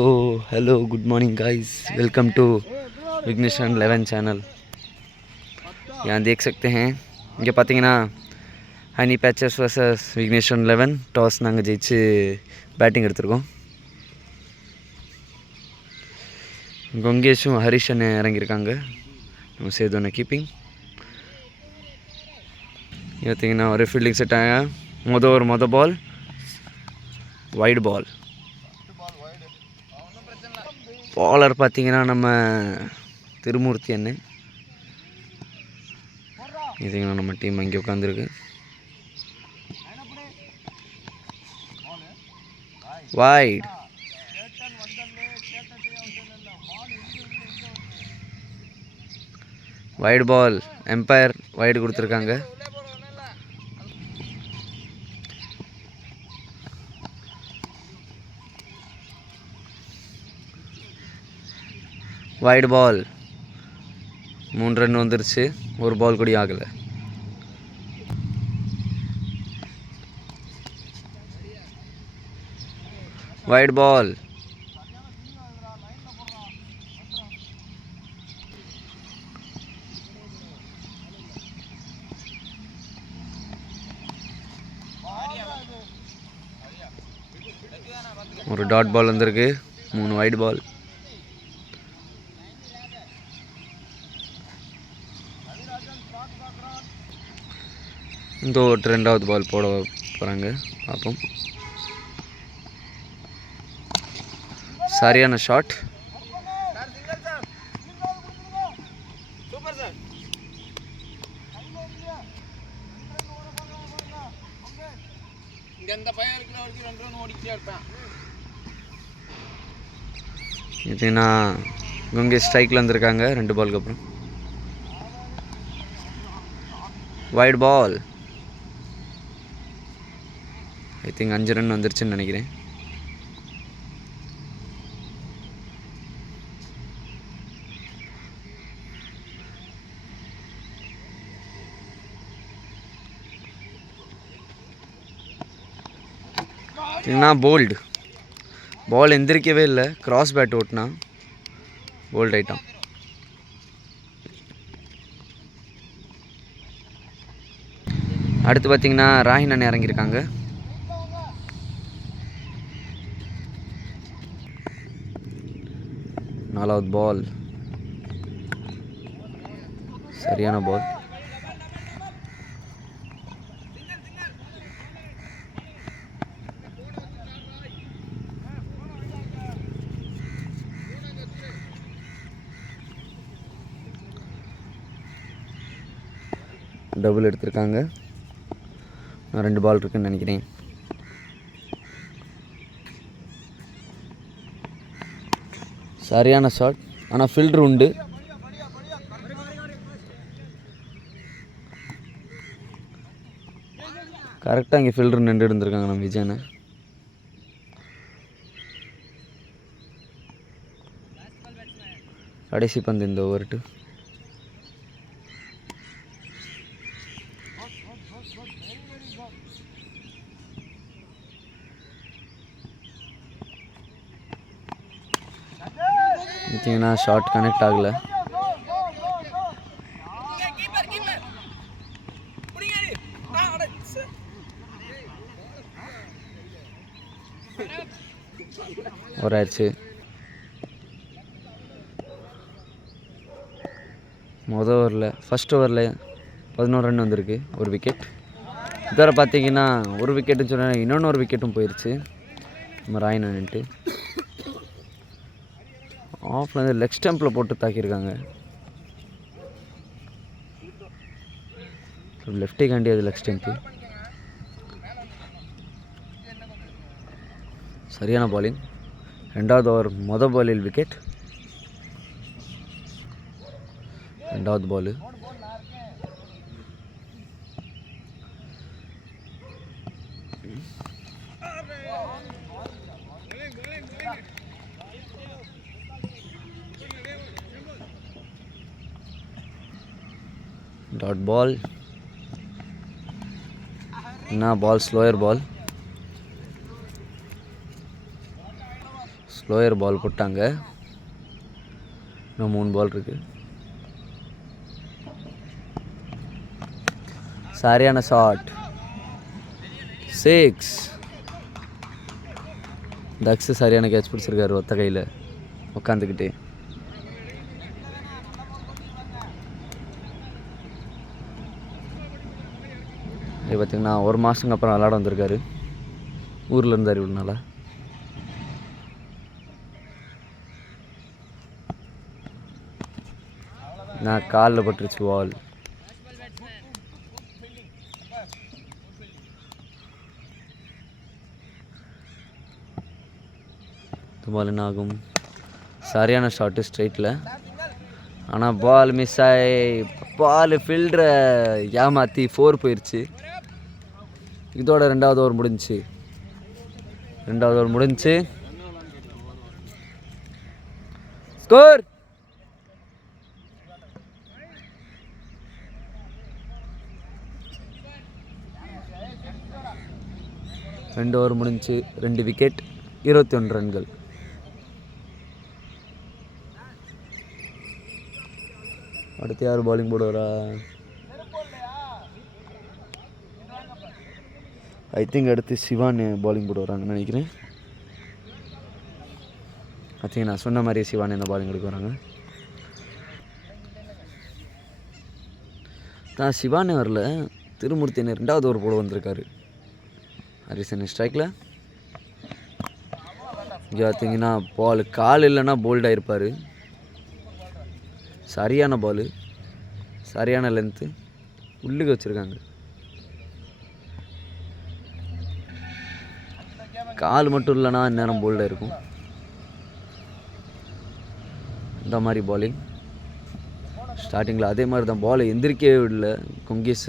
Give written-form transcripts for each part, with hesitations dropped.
Hello, good morning guys. Welcome to Vignesh 11 channel. यहाँ देख सकते हैं இங்கே பார்த்தீங்கன்னா honey patches versus Vignesh 11 toss நாங்கள் ஜெயிச்சு பேட்டிங் எடுத்திருக்கோம். கங்கேஷும் ஹரிஷ் அண்ணன் இறங்கியிருக்காங்க. நம்ம சேதுவண்ண கீப்பிங். பார்த்தீங்கன்னா ஒரு ஃபீல்டிங் செட் ஆக மொதல் பால் வைடு பால். பாலர் பார்த்தீங்கன்னா நம்ம திருமூர்த்தி அண்ணன். இதுங்க நம்ம டீம் அங்கே உட்காந்துருக்கு. வைட் வைடு பால். எம்பையர் வைடு கொடுத்துருக்காங்க. வைடு பால் 3 ரன் வந்துருச்சு. ஒரு பால் கூட ஆகலை. வைடு பால். ஒரு டாட் பால் வந்திருக்கு. 3 வைடு பால். இந்த ஒரு 2வது பால் போட போகிறாங்க. பார்ப்போம். சரியான ஷாட். இதுனா கங்கேஷ் ஸ்ட்ரைக்கில் வந்திருக்காங்க 2 பாலுக்கு அப்புறம். Wide ball. I think 5 run வந்துருச்சுன்னு நினைக்கிறேன். போல்டு பால் எந்திரிக்கவே இல்லை. கிராஸ் பேட் ஓட்டினா போல்ட் ஆயிட்டான். அடுத்து பார்த்தீங்கன்னா ராஹின் அண்ணன் இறங்கியிருக்காங்க. நாலாவது பால் சரியான பால். டபுள் எடுத்திருக்காங்க. 2 பால் இருக்குன்னு நினைக்கிறேன். சரியான ஷாட். ஆனால் ஃபீல்டர் உண்டு. கரெக்டாக இங்கே ஃபீல்டர் நின்று இருந்திருக்காங்க நம்ம விஜயனை. கடைசி பந்து இந்த ஓவர்ட்டு. பார்த்தீங்கன்னா ஷாட் கனெக்ட் ஆகலை. ஒரு ஆயிடுச்சு. ஃபர்ஸ்ட் ஓவரில் 11 ரன் வந்திருக்கு. ஒரு விக்கெட். இதுவரை பார்த்தீங்கன்னா ஒரு விக்கெட்டுன்னு சொன்னால் இன்னொன்று விக்கெட்டும் போயிடுச்சு. நம்ம ராயின் அண்ணிட்டு ஆஃப்ல வந்து லெக் ஸ்டம்பில் போட்டு தாக்கியிருக்காங்க. லெஃப்டே காண்டி அது லெக் ஸ்டம்ப்பு. சரியான பாலிங். 2வது ஓவர் பாலில் விக்கெட். 2வது பால். Dot ball. என்ன பால்? ஸ்லோயர் பால். ஸ்லோயர் பால் போட்டாங்க. இன்னும் 3 பால் இருக்குது. சரியான ஷாட். 6. தக்ஸு சரியான கேட்ச் பிடிச்சிருக்காரு ஒத்த கையில் உட்காந்துக்கிட்டு. இது பார்த்திங்கன்னா 1 மாதத்துக்கு அப்புறம் விளாட வந்திருக்காரு. ஊரில் இருந்தார் இவ்வளோ நாளாக. நான் காலில் பட்டுருச்சு பால். பால் என்ன ஆகும்? சரியான ஷாட்டு ஸ்ட்ரைட்டில். ஆனால் பால் மிஸ் ஆகி பால் ஃபீல்டரை ஏமாற்றி 4 போயிடுச்சு. இதோட 2வது ஓவர் முடிஞ்சிச்சு. 2வது ஓவர் முடிஞ்சு ஸ்கோர். ரெண்டு ஓவர் முடிஞ்சு 2 விக்கெட் 21 ரன்கள். அடுத்து யார் பாலிங் போடுவாரா? ஐ திங்க் அடுத்து சிவான் பாலிங் போடுவாராங்கன்னு நினைக்கிறேன். ஐ திங்க் நான் சொன்ன மாதிரி சிவான் இந்த பாலிங் எடுக்க வராங்க. நான் சிவானே வரல, திருமூர்த்தி 2வது ஓவர் போட வந்திருக்காரு. ஹரிசன் ஸ்ட்ரைக்கில். இங்கே பார்த்தீங்கன்னா பால் கால் இல்லைன்னா போல்டாக இருப்பார். சரியான பாலு, சரியான லென்த்து, உள்ளுக்கு வச்சுருக்காங்க. கால் மட்டும் இல்லைன்னா இந்நேரம் போல்டாக இருக்கும். இந்த மாதிரி பாலிங் ஸ்டார்டிங்கில் அதே மாதிரி தான். பாலை எந்திரிக்கவே விடல கொங்கீஸ்.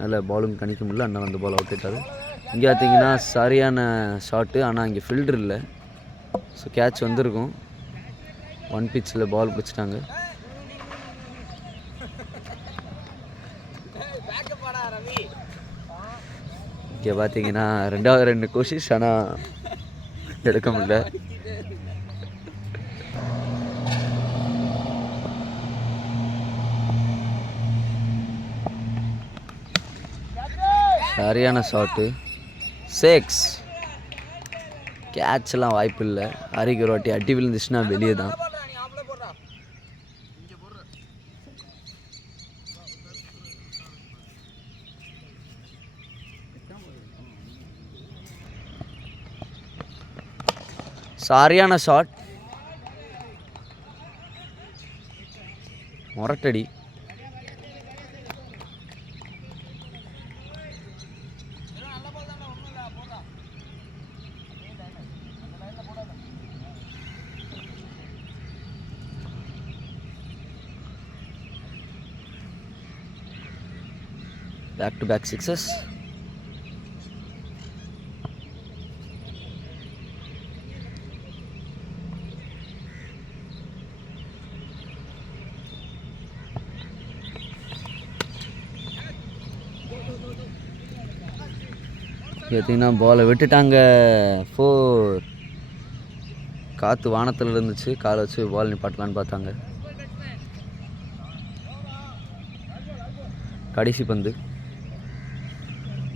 நல்ல பாலும் கணிக்க முடியல. அண்ணன் அந்த பால் அவுட் ஆயிட்டாரு. இங்கே பார்த்தீங்கன்னா சரியான ஷாட்டு, ஆனால் இங்கே ஃபில்டர் இல்லை. ஸோ கேட்ச் வந்திருக்கும். 1 பிச்சில் பால் பிடிச்சிட்டாங்க. இங்கே பார்த்தீங்கன்னா 2வது 2 கோஷிஷ், ஆனால் எடுக்க முடியல. சரியான ஷாட்டு 6. கேட்செல்லாம் வாய்ப்பு இல்லை. ஹரிக்கு ஒரு வாட்டி அடி விழுந்துச்சுன்னா வெளியே தான். சரியான ஷாட், முரட்டடி. Back to back 6s. பார்த்தீங்கன்னா பாலை விட்டுட்டாங்க. 4. காற்று வானத்தில் இருந்துச்சு, காலை வச்சு பால் நிப்பாட்டலான்னு பார்த்தாங்க. கடைசி பந்து,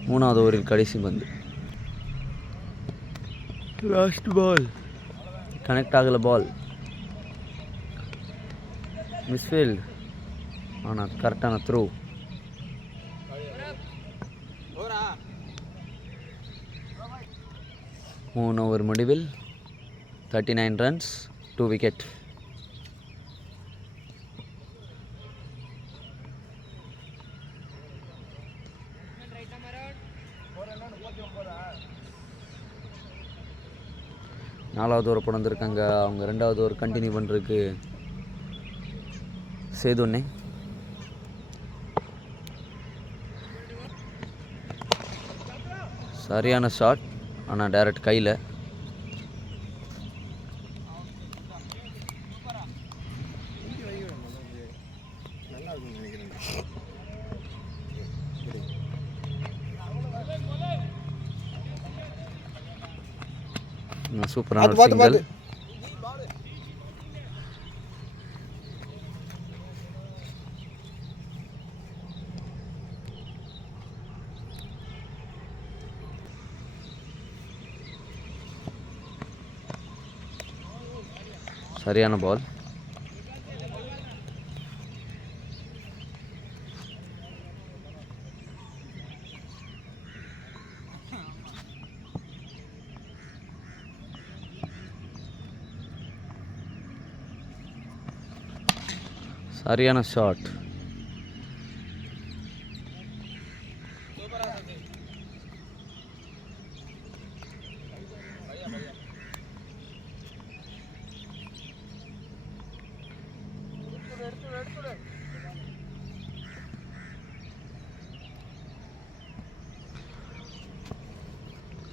3வது ஓவரில் கடைசி பந்து. லாஸ்ட் பால் கனெக்ட் ஆகலை. பால் மிஸ்ஃபீல்ட், ஆனால் கரெக்டான த்ரோ. மூணு ஓவர் முடிவில் 39 ரன்ஸ், 2 விக்கெட். நாலாவது ஓவர் கொண்டு வந்திருக்காங்க. அவங்க 2வது ஓவர் கண்டினியூ பண்ணுறதுக்கு சேதுண்ணே. சரியான ஷாட், ஆனால் டைரக்ட் கையில். சூப்பரான ஒரு சிங்கிள். சரியான பால். சரியான ஷாட்.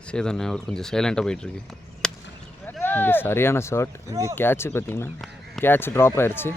சேதன் அவர் கொஞ்சம் சைலண்ட்டாக போயிட்டுருக்கு. இங்கே சரியான ஷாட். இங்கே கேட்ச்சு பார்த்தீங்கன்னா கேட்ச் ட்ராப் ஆயிடுச்சு.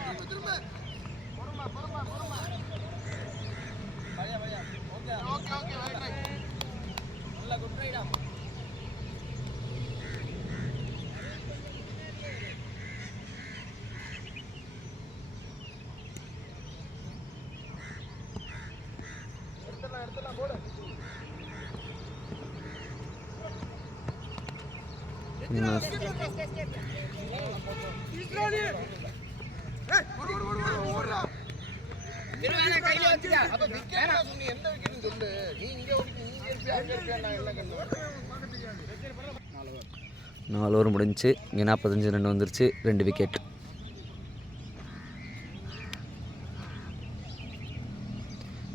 நாலு ஓவர் முடிஞ்சு. இங்கே 45 ரன் வந்துருச்சு. 2 விக்கெட்.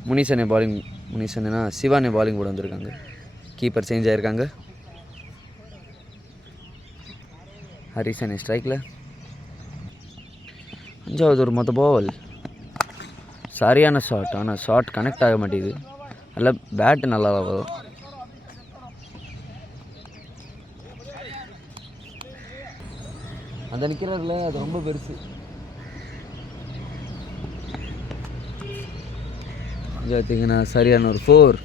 முனிசனே பாலிங். முனிசனா சிவானே பாலிங் கூட வந்திருக்காங்க. Keeper change ஆகிருக்காங்க. ஹரிசனே ஸ்ட்ரைக்கில். 5வது ஒரு மொத்த பால். சரியான ஷாட். ஆனால் ஷாட் கனெக்ட் ஆக மாட்டேங்குது. நல்லா பேட்டு நல்லா வரும். அந்த நிற்கிறதுல அது ரொம்ப பெருசு. பார்த்தீங்கன்னா சரியான ஒரு 4.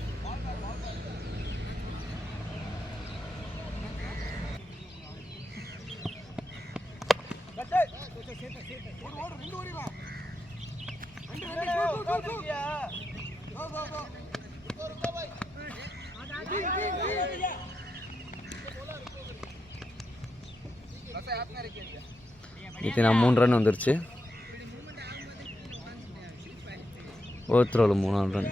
இப்போ நான் 3 ரன் வந்துருச்சு. ஓவர்த்ரோவில் 3 ரன்.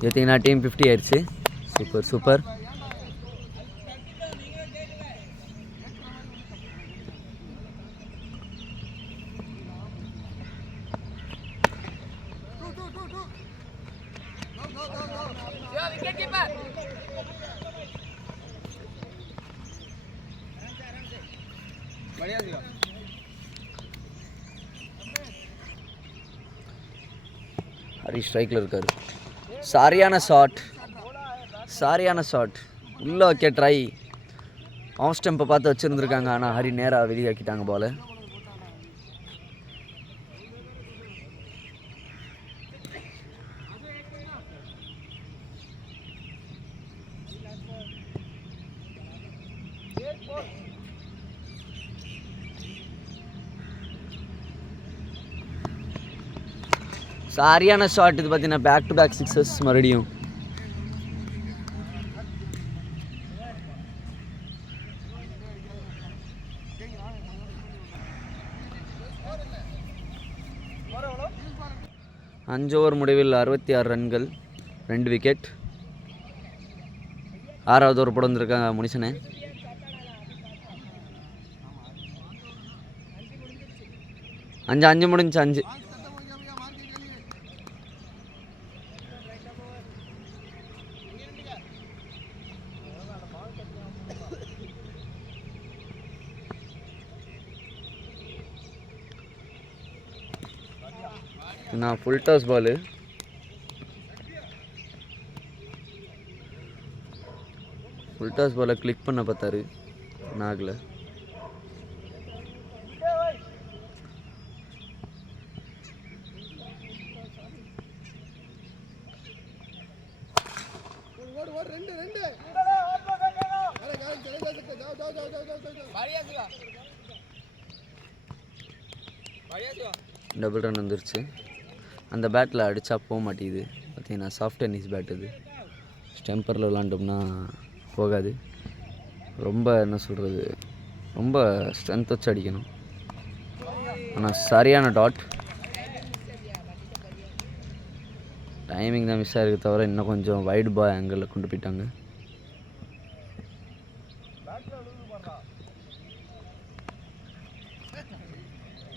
பார்த்தீங்கன்னா டீம் 50 ஆயிடுச்சு. Super super. ஹரி ஸ்ட்ரைக்கில் இருக்கார். சரியான ஷாட். சரியான ஷாட். உள்ளே வைக்க ட்ரை. ஆஃப் ஸ்டெம்பை பார்த்து வச்சுருந்துருக்காங்க. ஆனால் ஹரி நேராக வெளியாக்கிட்டாங்க பால். சரியான ஷாட். இது பார்த்தீங்கன்னா பேக் டு பேக் 6 மறுபடியும். அஞ்சு ஓவர் முடிவில் 66 ரன்கள், 2 விக்கெட். 6வது ஓவர் போட வந்திருக்காங்க முனிசனே. அஞ்சு முடிஞ்சு 5. நான் full toss ball. Full toss பாலை கிளிக் பண்ண பார்த்தாரு நாகில். டபுள் ரன் வந்துருச்சு. அந்த பேட்டில் அடித்தா போக மாட்டேங்குது. பார்த்தீங்கன்னா சாஃப்ட் டென்னிஸ் பேட் இது. ஸ்டெம்பரில் விளாண்டோம்னா போகாது. ரொம்ப என்ன சொல்கிறது, ரொம்ப ஸ்ட்ரென்த் வச்சு அடிக்கணும். ஆனால் சரியான டாட். டைமிங் தான் மிஸ் ஆகிருக்கு தவிர இன்னும் கொஞ்சம் வைட் பால் ஆங்கிளில் கொண்டு போயிட்டாங்க.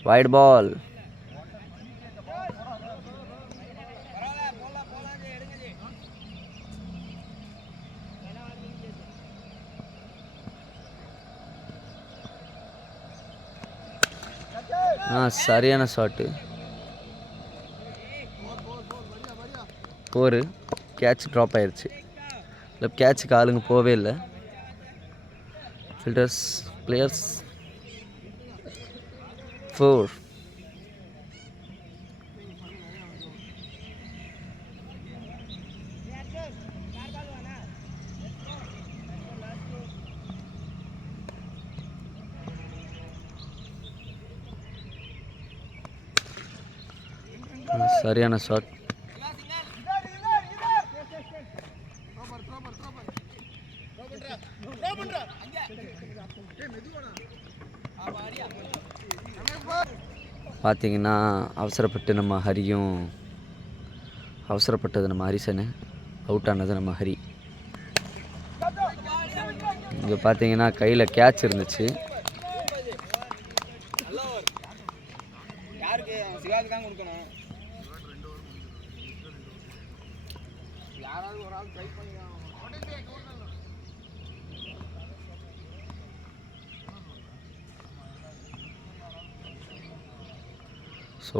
Wide ball. சரியான ஷாட்டு. ஒரு கேட்ச் ட்ராப் ஆயிடுச்சு. இல்லை கேட்சுக்கு ஆளுங்க போவே இல்லை. Filters players 4. சரியான ஷாட். பார்த்தீங்கன்னா அவசரப்பட்டது நம்ம ஹரிசனு, அவுட் ஆனது நம்ம ஹரி. இங்கே பார்த்தீங்கன்னா கையில் கேட்ச் இருந்துச்சு.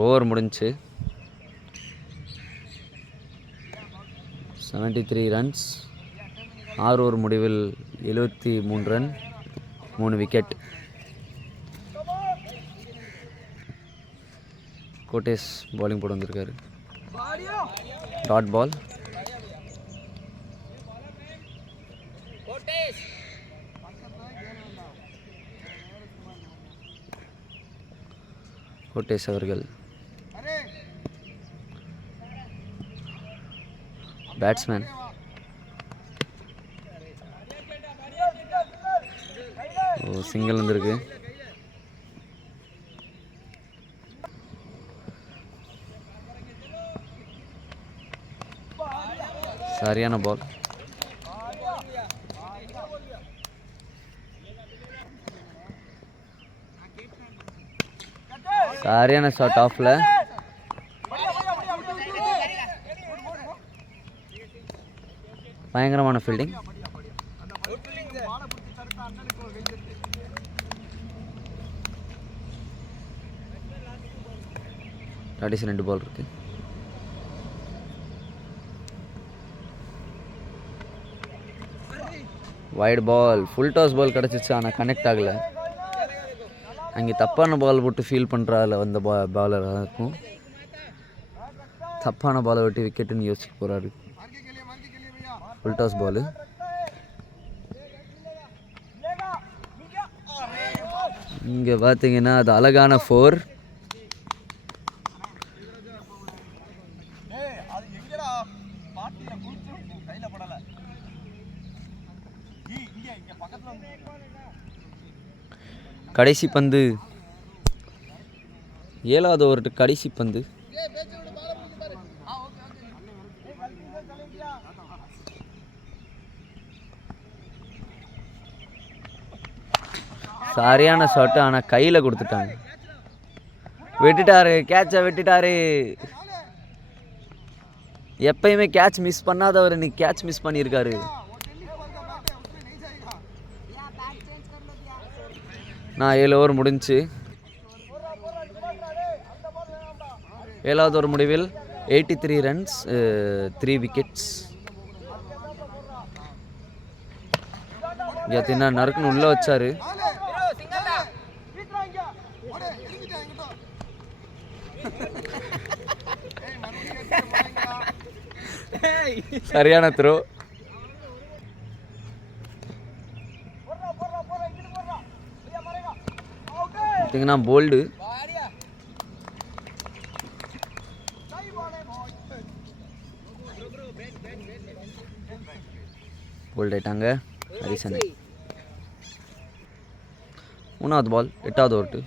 ஓவர் முடிஞ்சு 73 ரன்ஸ். 6 ஓவர் முடிவில் 73 ரன், 3 விக்கெட். கோட்டேஷ் பாலிங் போட்டு வந்திருக்காரு. Dot ball. கோட்டேஷ் அவர்கள் பேட்ஸ்மேன். சிங்கிள் வந்திருக்கு. சரியான பால். சரியான ஷாட் ஆஃப்ல. பயங்கரமான ஃபீல்டிங். கடைசி 2 பால் இருக்கு. Wide ball. Full toss ball கிடச்சிச்சு, ஆனால் கனெக்ட் ஆகலை. அங்கே தப்பான பால் போட்டு ஃபீல் பண்ணுறாள் வந்த பாலராக இருக்கும். தப்பான பாலை விட்டு விக்கெட்டுன்னு யோசிக்க போகிறாரு. Full toss ball. இங்கே பார்த்தீங்கன்னா அது அழகான 4. கடைசி பந்து, 7வது ஓவர் கடைசி பந்து. சரியான ஷாட்டு, ஆனால் கையில் கொடுத்துட்டாங்க. வெட்டிட்டாரு, கேட்சை வெட்டிட்டாரு. எப்பயுமே கேட்ச் மிஸ் பண்ணாதவர் இன்னைக்கு கேட்ச் மிஸ் பண்ணியிருக்காரு. நான் 7 ஓவர் முடிஞ்சு 7வது ஓவர் முடிவில் 83 ரன்ஸ், 3 விக்கெட்ஸ். பார்த்தீங்கன்னா நறுக்குன்னு உள்ளே வச்சாரு. சரியான த்ரோ. பார்த்தீங்கன்னா போல்டு போல்ட் ஆயிட்டாங்க. ஹரிசன் 3வது பால் 8வது ஓவர்ட்டு.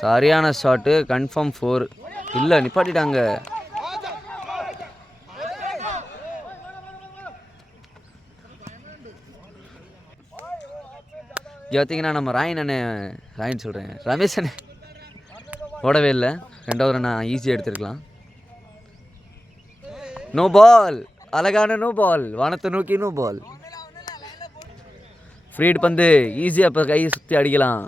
சரியான ஷாட்டு, கன்ஃபார்ம் 4 இல்லை, நிப்பாட்டிட்டாங்க. பார்த்தீங்கன்னா நம்ம ராயன் சொல்கிறேன், ரமேஷ் அண்ணே ஓடவே இல்லை. 2வது ரன் ஈஸியாக எடுத்துருக்கலாம். நோ பால், அழகான நோ பால், வானத்தை நோக்கி நோ பால். ஃப்ரீட் பந்து ஈஸியாக இப்போ கையை சுற்றி அடிக்கலாம்.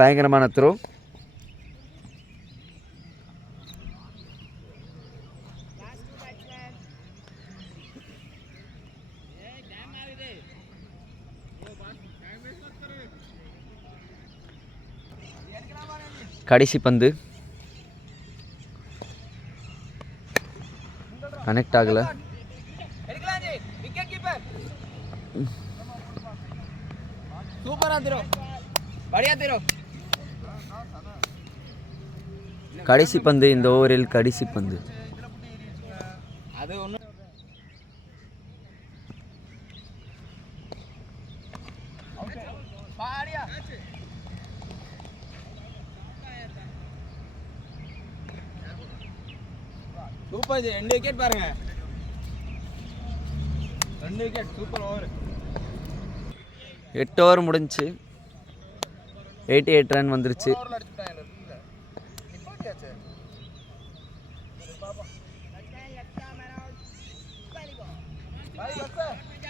பயங்கரமான த்ரோ. கடைசி பந்து கனெக்ட் ஆகலை. கடைசி பந்து, இந்த ஓவரில் கடைசி பந்து. சூப்பர், 2 விக்கெட் பாருங்க, 2 விக்கெட், சூப்பர் ஓவர். 8 ஓவர் முடிஞ்சு 88 ரன் வந்துருச்சு.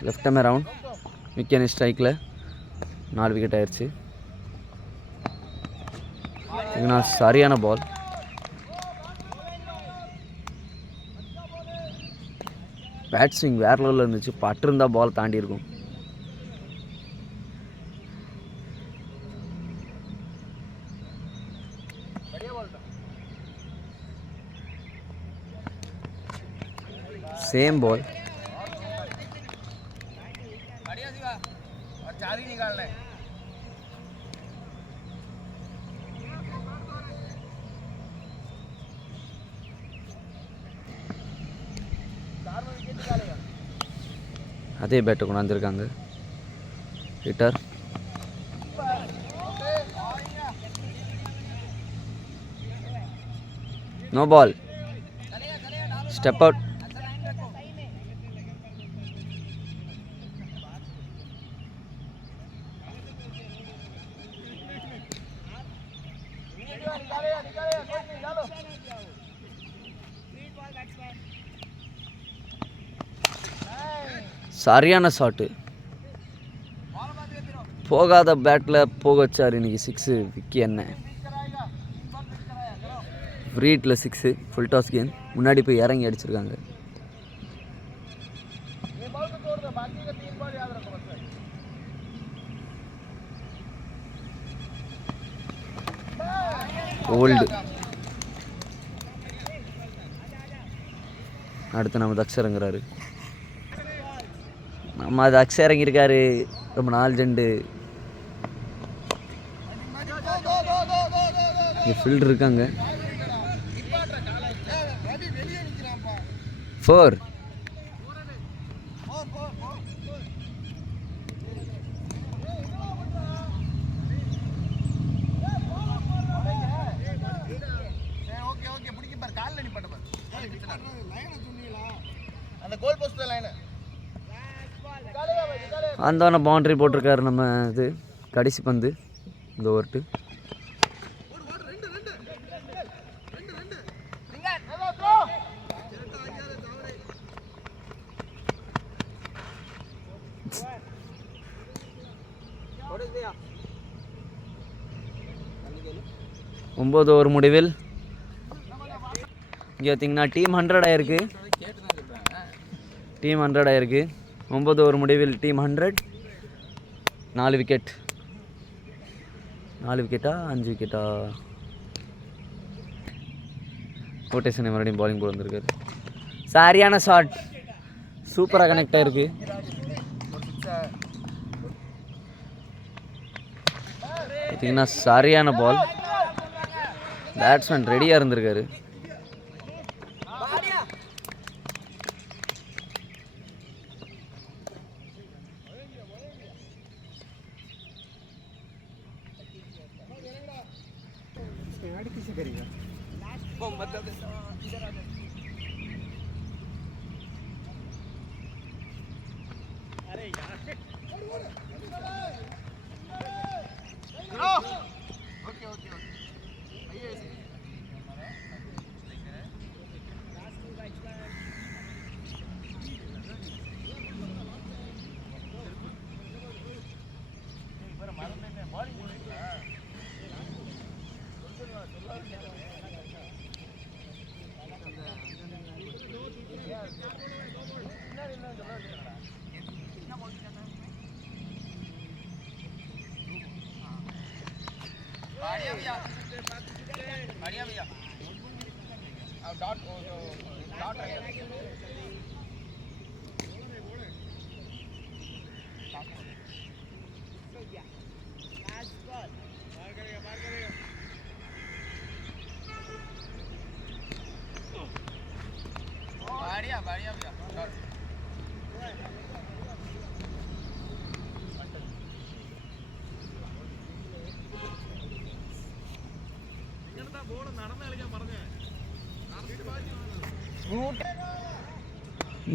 லெஃப்ட் ஆம் அரவுண்ட், விக்கெட் ஸ்ட்ரைக்கில் 4 விக்கெட் ஆயிடுச்சு. இதுனா சரியான பால். பேட் ஸ்விங் வேற லெவலில் இருந்துச்சு. பட்டு இருந்தால் பால் தாண்டி இருக்கும். सेम बॉल, அதே பேட்டை கொண்டாந்துருக்காங்க. Hitter no ball, step out. சரியான ஷாட்டு, போகாத பேட்டில் போக வச்சார் இன்னைக்கு. 6 விக்கி என்ன ஃப்ரீட்டில் 6 ஃபுல் டாஸ் கேம். முன்னாடி போய் இறங்கி அடிச்சிருக்காங்க. ஓல்டு. அடுத்து நம்ம தக்ஷ இறங்குறாரு. நம்ம அது அக்ஷ இறங்கியிருக்காரு. ரொம்ப நாள் ஜெண்டு இங்கே ஃபீல்டு இருக்காங்க. 4 அந்த பவுண்டரி போட்டிருக்காரு நம்ம. இது கடைசி பந்து இந்த ஓவர்ட்டு. ஒம்பது ஓவர் முடிவில் இங்கே பார்த்தீங்கன்னா டீம் 100 ஆயிருக்கு. 100 ஆயிருக்கு. 9 ஓவர் முடிவில் டீம் 100. 4 விக்கெட். 4 விக்கெட்டா 5 விக்கெட்டா? கோட்டேஷன் மறுபடியும் பாலிங் போட வந்திருக்காரு. சரியான ஷாட், சூப்பராக கனெக்ட் ஆகிருக்கு. பார்த்தீங்கன்னா சரியான பால், பேட்ஸ்மேன் ரெடியாக இருந்திருக்காரு.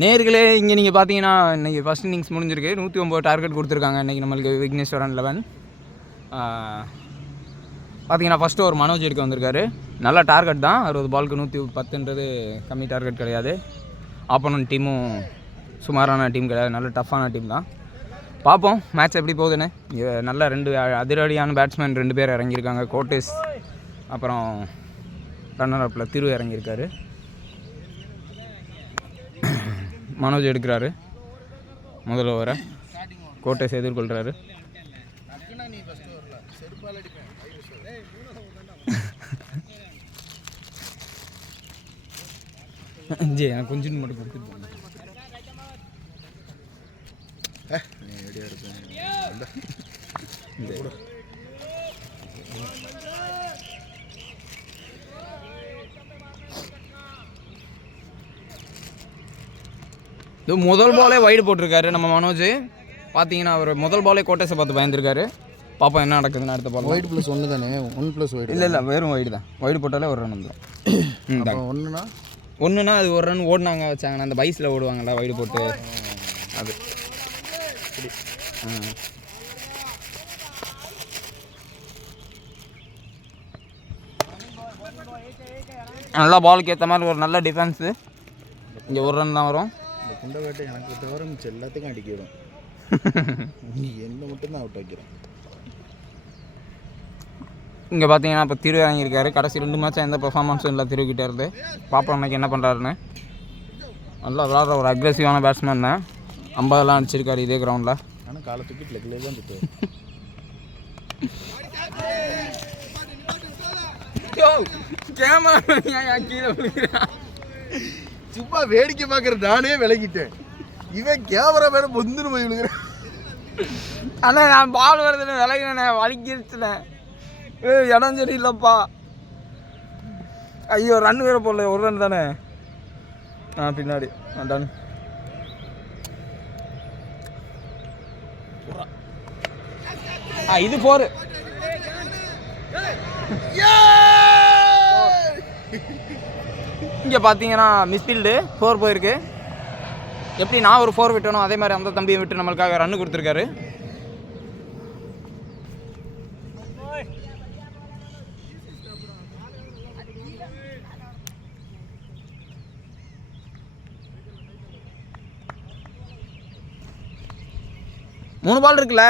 நேர்களே, இங்கே நீங்கள் பார்த்தீங்கன்னா இன்றைக்கி ஃபஸ்ட் இன்னிங்ஸ் முடிஞ்சிருக்கு. 109 டார்கெட் கொடுத்துருக்காங்க இன்றைக்கி நம்மளுக்கு விக்னேஸ்வரன் 11. பார்த்தீங்கன்னா ஃபஸ்ட்டு ஒரு மனோஜ் எடுக்க வந்திருக்காரு. நல்ல டார்கெட் தான், 60 பாலுக்கு 110ன்றது கம்மி டார்கெட் கிடையாது. ஆப்போனன்ட் டீமும் சுமாரான டீம் கிடையாது, நல்ல டஃப்பான டீம் தான். பார்ப்போம் மேட்ச் எப்படி போகுதுன்னு. நல்ல 2 அதிரடியான பேட்ஸ்மேன் 2 பேர் இறங்கியிருக்காங்க. கோட்டேஸ் அப்புறம் ரன்னர் அப்பில் திரு இறங்கியிருக்காரு. மனோஜ் எடுக்கிறாரு முதல் ஓவரை, கோட்டேஸ் எதிர்கொள்கிறாரு. ஜி எனக்கு கொஞ்சம் மட்டும் கொடுத்துட்டு முதல் பாலே வைடு போட்டிருக்காரு நம்ம மனோஜ். பார்த்தீங்கன்னா அவர் முதல் பாலே கோட்டேஸை பார்த்து பயந்துருக்காரு. பாப்பா என்ன நடக்குதுன்னு அடுத்த பால். வைடு ப்ளஸ் 1 தானே, 1 + வைடு இல்லை வெறும் வைடு தான். வைடு போட்டாலே ஒரு ரன் வந்துடும். ஒன்றுனா அது ஒரு ரன் ஓடினாங்க வச்சாங்கன்னா அந்த பைஸில் ஓடுவாங்கள்ல வைடு போட்டு, அது நல்லா பாலுக்கு ஏற்ற மாதிரி ஒரு நல்ல டிஃபென்ஸு. இங்கே ஒரு ரன் தான் வரும். இந்த குண்டை வேட்டை எனக்கு தவிர மிச்சம் எல்லாத்துக்கும் அடிக்கிறோம். நீ என்ன மட்டும்தான் அவுட் ஆக்கிறேன். இங்கே பார்த்தீங்கன்னா இப்போ திரு இறங்கியிருக்காரு. கடைசி 2 மேட்சாக எந்த பெர்ஃபார்மன்ஸும் இல்லை திருக்கிட்டே இருந்து. பாப்பா அன்னைக்கு என்ன பண்ணுறாருன்னு. நல்லா விளாட்ற ஒரு அக்ரெசிவான பேட்ஸ்மேன் தான். 50 அடிச்சிருக்காரு இதே கிரவுண்டில். ஆனால் காலத்துக்கு லெக்லேயே தான் சுற்றுவார். கேமரா கீழே விழுகிறான். சும்மா வேடிக்கை பார்க்குற நானே விலகிட்டேன். இவன் கேமரா மேலே பொந்துன்னு போய் விழுகிறேன். ஆனால் நான் பால் வருதுன்னு விலகினே, வலிக்கிருச்சுனேன். இடம் சரி இல்லைப்பா. ஐயோ ரன் வேறு போடல, ஒரு ரன் தானே. பின்னாடி டன். இது 4. இங்கே பார்த்தீங்கன்னா மிஸ்ஃபீல்டு 4 போயிருக்கு. எப்படி நான் ஒரு 4 விட்டணும் அதே மாதிரி அந்த தம்பியை விட்டு நம்மளுக்காக ரன்னு கொடுத்துருக்காரு. மூணு பால் இருக்குல்ல.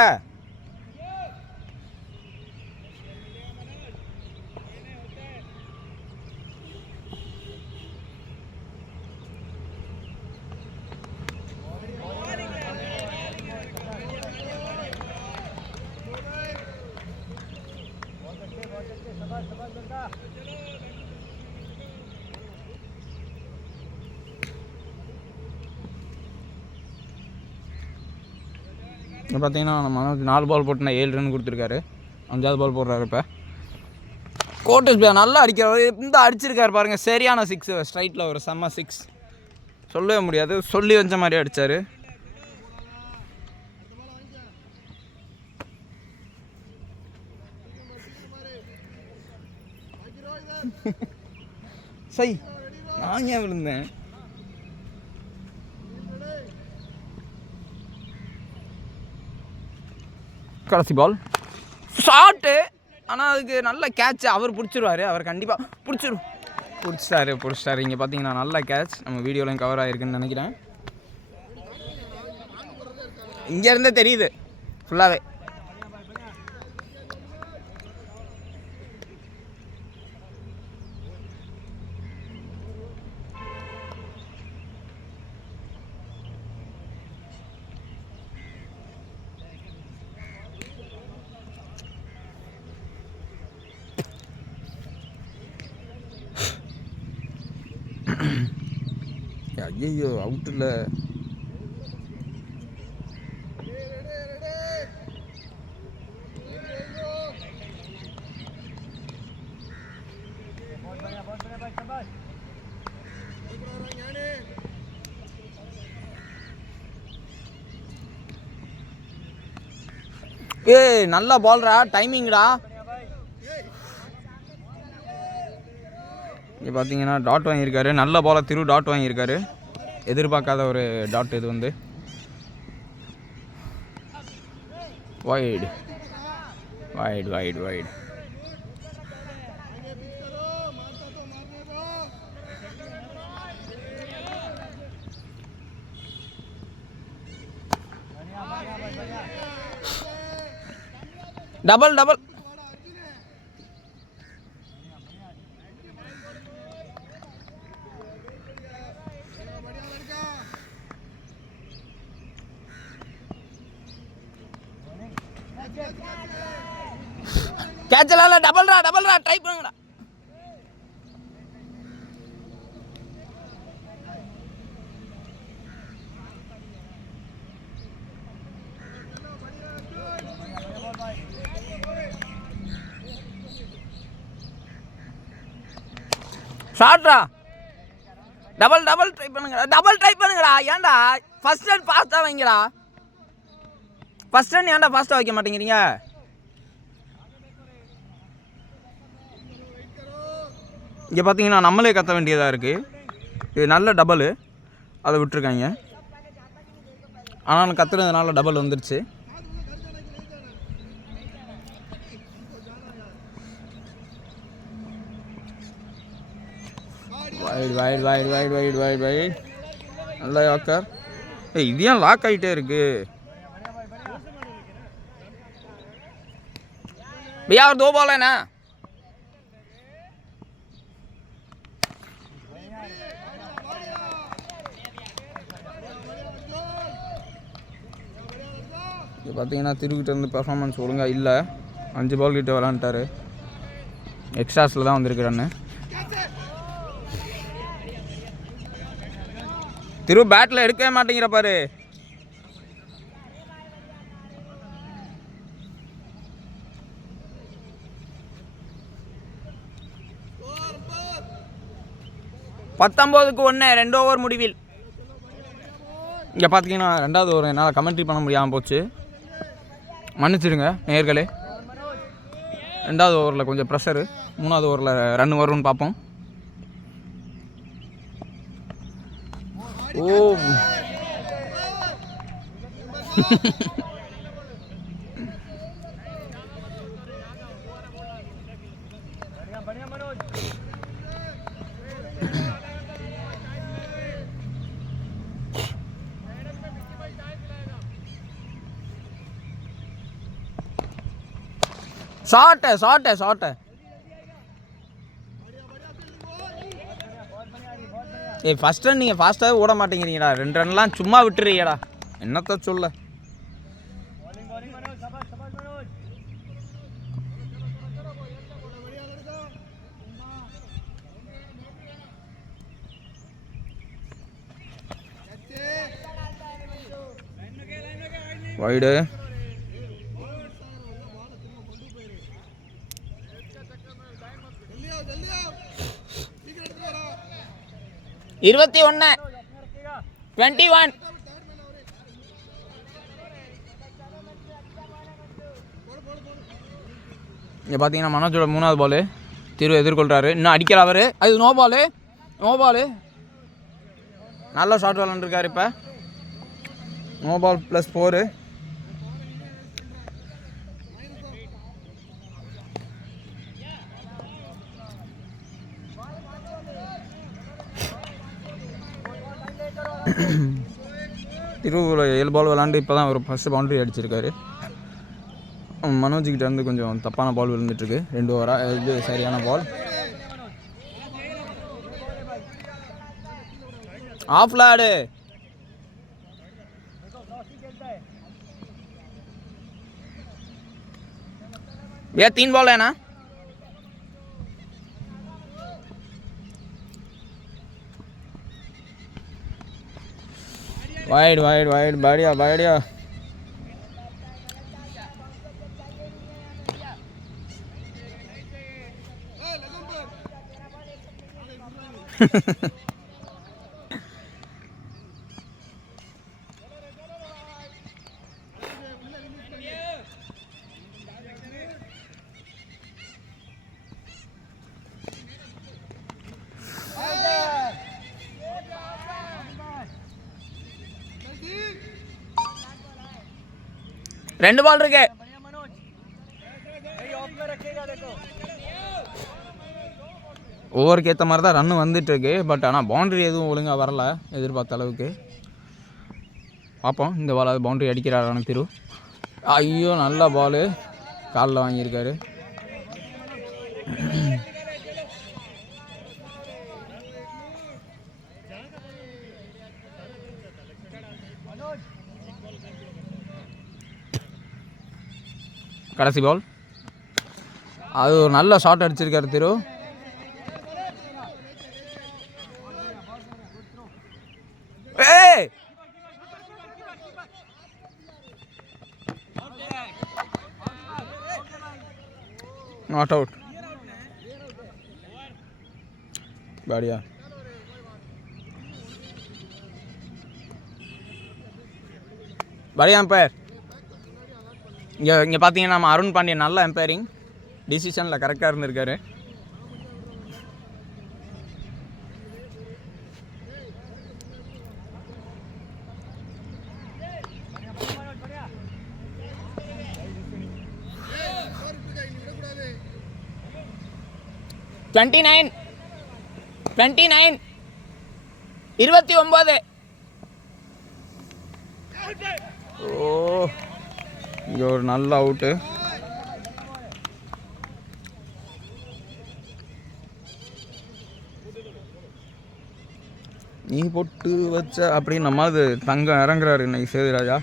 இப்போ பார்த்தீங்கன்னா நம்ம 4 பால் போட்டுனா 7 ரன் கொடுத்துருக்காரு. 5வது பால் போடுறாரு. இப்போ கோட்டஸ் பிளே நல்லா அடிக்கிறார். இந்த அடிச்சிருக்காரு பாருங்கள், சரியான 6 ஸ்ட்ரைட்டில் ஒரு செம்ம 6 சொல்லவே முடியாது, சொல்லி வச்ச மாதிரி அடித்தார். சை நான் ஏன் விழுந்தேன்? கடைசி பால் ஷாட்டு, ஆனால் அதுக்கு நல்ல கேட்ச். அவர் பிடிச்சிருவார், அவர் கண்டிப்பாக பிடிச்சிட்டாரு. இங்கே பார்த்தீங்கன்னா நல்ல கேட்ச். நம்ம வீடியோலையும் கவர் ஆகிருக்குன்னு நினைக்கிறேன். இங்கேருந்தே தெரியுது ஃபுல்லாகவே. ஐயோ அவுட் இல்லை. ஏய் நல்லா பால்ரா, டைமிங்டா. இங்கே பார்த்தீங்கன்னா டாட் வாங்கியிருக்காரு. நல்ல பாலை டாட் வாங்கியிருக்காரு. எதிர்பார்க்காத ஒரு டாட் இது வந்து. வைடு. டபுள் கேட்சலால டபுள்ரா ட்ரை பண்ணுங்கடா. ஷாட்ரா, டபுள் ட்ரை பண்ணுங்கடா. ஏன்டா ஃபர்ஸ்ட் ரன் ஃபாஸ்ட்டாக வைங்கடா. ஃபர்ஸ்ட் ரன் ஏன்டா ஃபாஸ்ட்டாக வைக்க மாட்டேங்கிறீங்க? இங்கே பார்த்தீங்கன்னா நம்மளே கத்த வேண்டியதாக இருக்குது. இது நல்ல டபுள், அதை விட்டுருக்காங்க. ஆனால் கத்துறதுனால டபுள் வந்துடுச்சு. வைட் நல்லா யாக்கர். இது ஏன் லாக் ஆகிட்டே இருக்கு? भैया और 2 बॉल है ना. இது பார்த்தீங்கன்னா திருக்கிட்ட இருந்து பெர்ஃபார்மன்ஸ் ஒழுங்காக இல்லை. 5 பால் கிட்ட விளாண்டுட்டாரு. எக்ஸ்ட்ராஸில் தான் வந்திருக்கிறான்னு. பேட்டில் எடுக்கவே மாட்டேங்கிற பாரு. பத்தொம்போதுக்கு 1 2 ஓவர் முடிவில். இங்கே பார்த்தீங்கன்னா 2வது ஓவர் என்னால் கமெண்ட்ரி பண்ண முடியாமல் போச்சு, மன்னிச்சிடுங்க நேயர்களே. 2வது ஓவரில் கொஞ்சம் ப்ரெஷரு. 3வது ஓவரில் ரன் வரும்னு பார்ப்போம். ஓ ஷார்ட். ஃபர்ஸ்ட் ரன் நீங்கள் ஃபாஸ்ட்டாகவே ஓட மாட்டேங்கிறீங்கடா. 2 ரன்லாம் சும்மா விட்டுறீங்கடா. என்னத்த சொல்ல. வைடு 21 21 இங்கே பார்த்தீங்கன்னா மனோஜோட 3வது பால் திரு எதிர்கொள்கிறாரு. இன்னும் அடிக்கல அவர். அது நோ பால். நல்ல ஷாட் விளாண்டுருக்காரு. இப்போ நோ பால் +4. திருவூரில் 7 பால் விளாண்டு இப்போ தான் ஒரு ஃபஸ்ட்டு பவுண்டரி அடிச்சிருக்காரு. மனோஜ்கிட்ட இருந்து கொஞ்சம் தப்பான பால் விழுந்துட்டுருக்கு. 2 ஓவராக இது சரியான பால். ஆஃப் லாடு. ये 3 बॉल है ना. वाइड बढ़िया. ரெண்டு பால் இருக்கு. ஓவருக்கு ஏற்ற மாதிரி தான் ரன்னு வந்துட்டுருக்கு. பட் ஆனால் பவுண்ட்ரி எதுவும் ஒழுங்காக வரல எதிர்பார்த்த அளவுக்கு. பார்ப்போம் இந்த பால் பவுண்ட்ரி அடிக்கிறாரான திரு. ஐயோ நல்ல பால் காலில் வாங்கியிருக்காரு. கடைசி பால். அது ஒரு நல்ல ஷாட் அடிச்சிருக்காரு திரு. Not out. बढ़िया. எம்பையர். இங்கே பார்த்தீங்கன்னா நம்ம அருண் பாண்டியன் நல்ல எம்பையரிங் டிசிஷனில் கரெக்டாக இருந்திருக்காரு. Twenty nine 29. ஓ இங்கே ஒரு நல்ல அவுட்டு. நீ போட்டு வச்ச அப்படின்னு நம்மளாவது தங்கம் இறங்குறாரு இன்னைக்கு சேதுராஜா.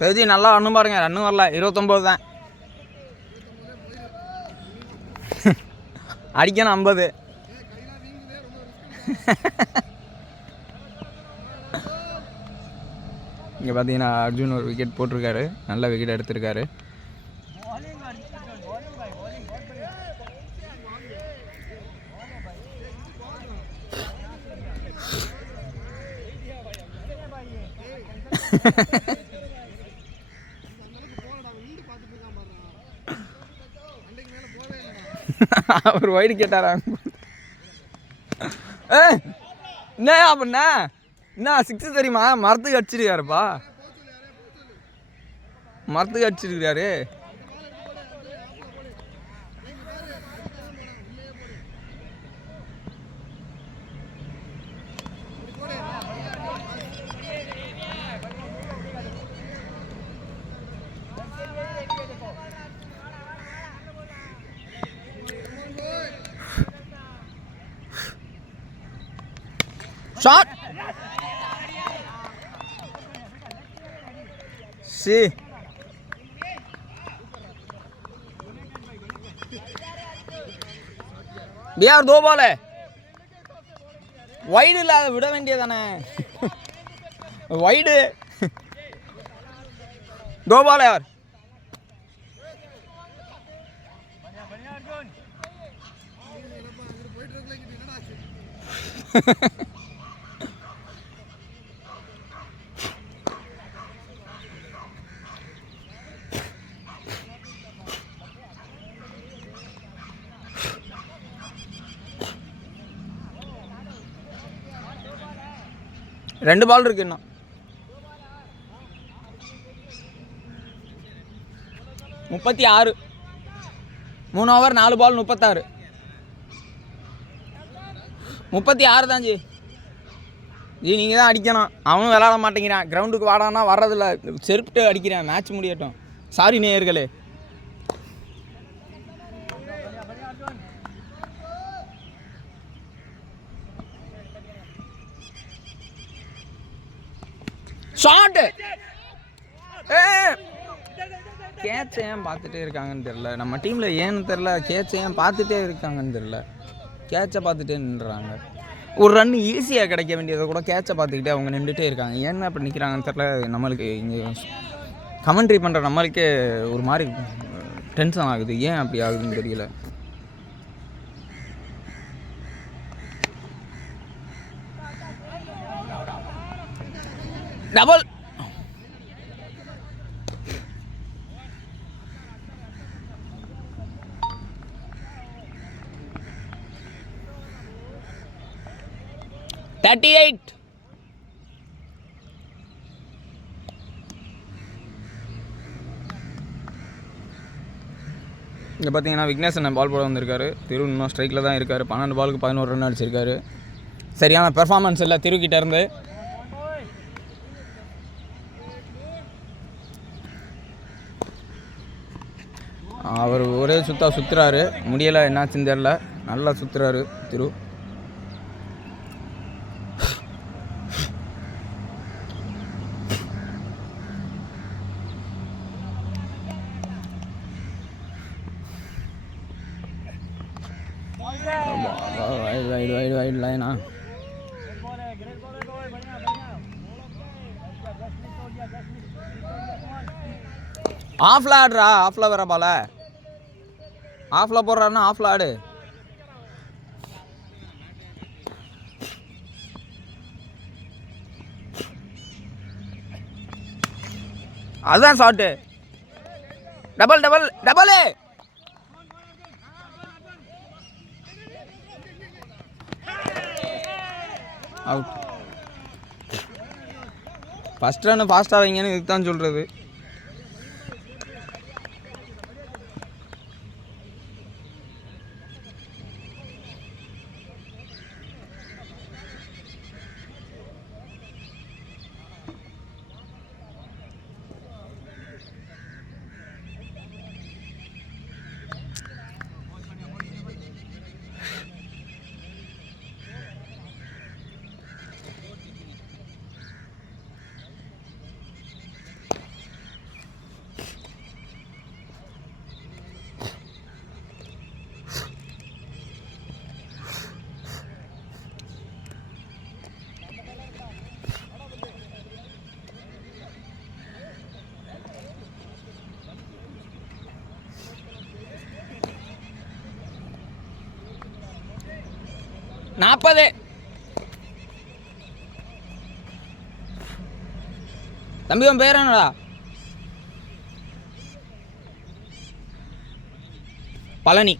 சரி நல்லா ரன்னு பாருங்க. ரன்னு வரல 29 தான். அடிக்கணும் 50. இங்கே பார்த்தீங்கன்னா அர்ஜுன் ஒரு விக்கெட் போட்டிருக்காரு. நல்ல விக்கெட் எடுத்திருக்காரு. அவர் வைடு கேட்டாரா? என்ன அப்படின்னா என்ன 6 தெரியுமா? மரத்துக்கு அடிச்சிருக்காருப்பா. மரத்துக்கு அடிச்சிருக்காரு. Shot. See. பிஆர் 2 பால் வைடு இல்லாத விட வேண்டியதானே வைடு 2 பால் यार ரெண்டு பால் இருக்கு இன்னும். 36 3 ஓவர் 4 பால் 36 36 தான் ஜி. நீங்கள் தான் அடிக்கணும். அவனும் விளாட மாட்டேங்கிறான். கிரவுண்டுக்கு வாடானா வர்றதில்ல. செருப்பிட்டு அடிக்கிறேன். மேட்ச் முடியட்டும். சாரி நேயர்களே. ஷாட்டு கேட்ச் ஏன் பார்த்துட்டே இருக்காங்கன்னு தெரில. நம்ம டீமில் ஏன்னு தெரில. கேட்ச் ஏன் பார்த்துட்டே இருக்காங்கன்னு தெரில. கேட்சை பார்த்துட்டே நின்றுறாங்க. ஒரு ரன் ஈஸியாக கிடைக்க வேண்டியதை கூட கேட்சை பார்த்துக்கிட்டே அவங்க நின்றுட்டே இருக்காங்க. ஏன்னா அப்படி நிற்கிறாங்கன்னு தெரில. நம்மளுக்கு இங்கே கமெண்ட்ரி பண்ணுற நம்மளுக்கே ஒரு மாதிரி டென்ஷன் ஆகுது. ஏன் அப்படி ஆகுதுன்னு தெரியல. Double thirty eight. இங்கே பார்த்தீங்கன்னா விக்னேஷன் பால் போட வந்திருக்காரு. திரு இன்னும் ஸ்ட்ரைக்கில் தான் இருக்கார். 12 பாலுக்கு 11 ரன் அடிச்சிருக்காரு. சரியான பெர்ஃபார்மன்ஸ் இல்லை திருக்கிட்ட இருந்து. அவர் ஒரே சுற்றுறாரு. முடியலை, என்னாச்சுன்னு தெரில. நல்லா சுற்றுறாரு திரு. வைடு லைனா ஆஃப்ல ஆடுறா. ஆஃப்ல வர பால ஆஃப்ல போடுறாருன்னா ஆஃப்ல ஆடு. அதுதான் shot. Double double double out. First run ஃபாஸ்ட்டாக வைங்கன்னு இதுக்கு தான் சொல்கிறது. நாற்பது. தம்பி உன் பேர் என்னடா? பழனி.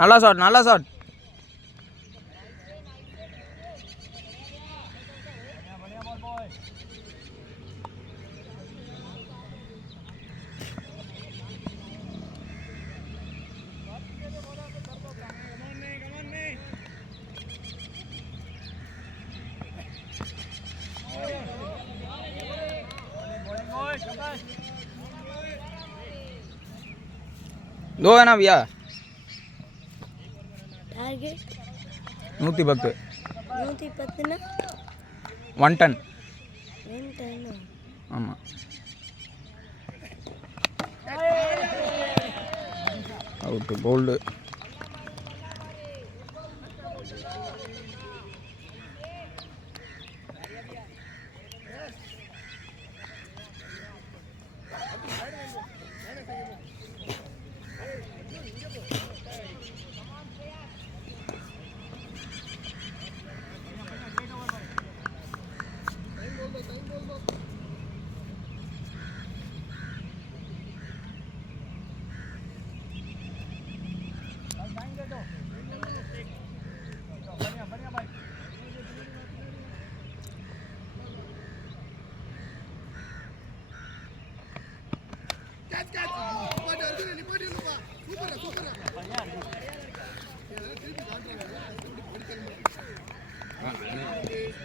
நல்லா ஷாட், நல்லா ஷாட். दो है ना भैया? 110. 110னா 110. 110. ஆமாம். Out bolt.